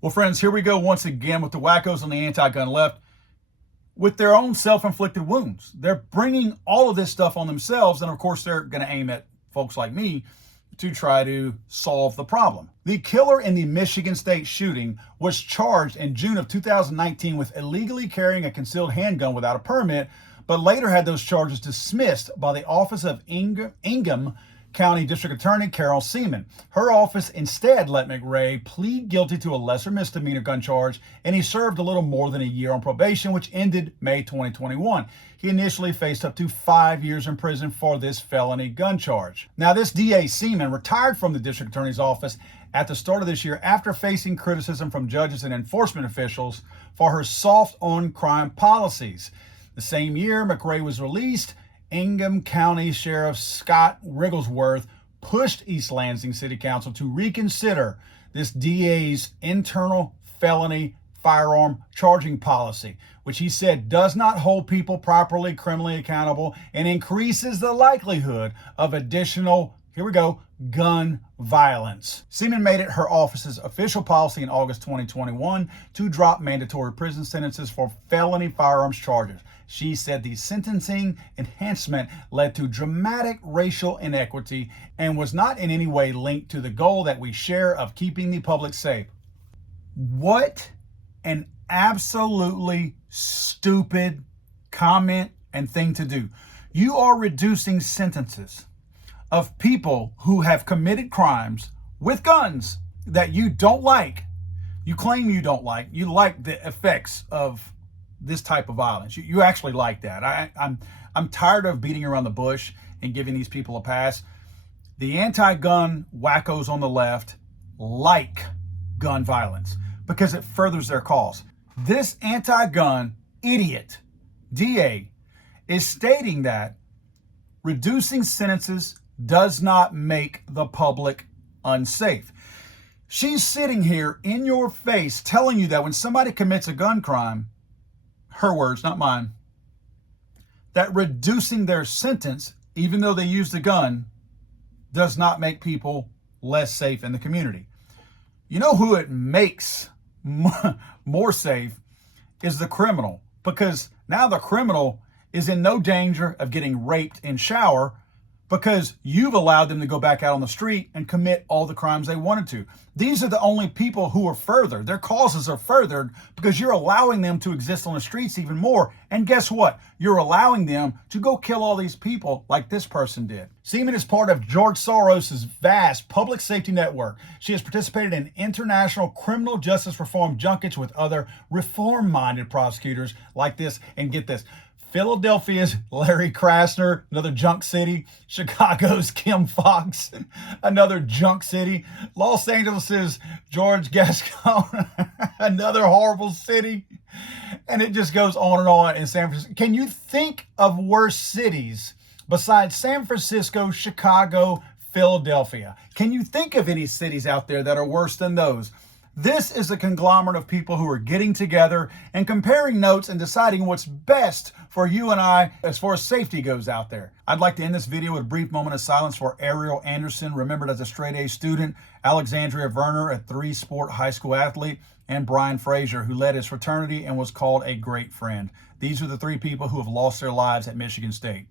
Well, friends, here we go once again with the wackos on the anti-gun left with their own self-inflicted wounds. They're bringing all of this stuff on themselves, and of course, they're going to aim at folks like me to try to solve the problem. The killer in the Michigan State shooting was charged in June of 2019 with illegally carrying a concealed handgun without a permit, but later had those charges dismissed by the Office of Ingham County District Attorney Carol Seaman. Her office instead let McRae plead guilty to a lesser misdemeanor gun charge, and he served a little more than a year on probation, which ended May 2021. He initially faced up to 5 years in prison for this felony gun charge. Now, this DA Seaman retired from the district attorney's office at the start of this year after facing criticism from judges and enforcement officials for her soft on crime policies. The same year McRae was released, Ingham County Sheriff Scott Wigglesworth pushed East Lansing City Council to reconsider this DA's internal felony firearm charging policy, which he said does not hold people properly criminally accountable and increases the likelihood of additional, here we go, gun violence. Seaman made it her office's official policy in August 2021 to drop mandatory prison sentences for felony firearms charges. She said the sentencing enhancement led to dramatic racial inequity and was not in any way linked to the goal that we share of keeping the public safe. What an absolutely stupid comment and thing to do. You are reducing sentences of people who have committed crimes with guns that you don't like. You claim you don't like. You like the effects of this type of violence. You actually like that. I'm tired of beating around the bush and giving these people a pass. The anti-gun wackos on the left like gun violence because it furthers their cause. This anti-gun idiot DA is stating that reducing sentences does not make the public unsafe. She's sitting here in your face telling you that when somebody commits a gun crime, her words, not mine, that reducing their sentence, even though they used a gun, does not make people less safe in the community. You know who it makes more safe is the criminal, because now the criminal is in no danger of getting raped in shower because you've allowed them to go back out on the street and commit all the crimes they wanted to. These are the only people who are furthered. Their causes are furthered because you're allowing them to exist on the streets even more. And guess what? You're allowing them to go kill all these people like this person did. Seaman is part of George Soros' vast public safety network. She has participated in international criminal justice reform junkets with other reform-minded prosecutors like this. And get this, Philadelphia's Larry Krasner, another junk city. Chicago's Kim Fox, another junk city. Los Angeles's George Gascon, another horrible city. And it just goes on and on in San Francisco. Can you think of worse cities besides San Francisco, Chicago, Philadelphia? Can you think of any cities out there that are worse than those? This is a conglomerate of people who are getting together and comparing notes and deciding what's best for you and I as far as safety goes out there. I'd like to end this video with a brief moment of silence for Ariel Anderson, remembered as a straight A student, Alexandria Verner, a three-sport high school athlete, and Brian Frazier, who led his fraternity and was called a great friend. These are the three people who have lost their lives at Michigan State.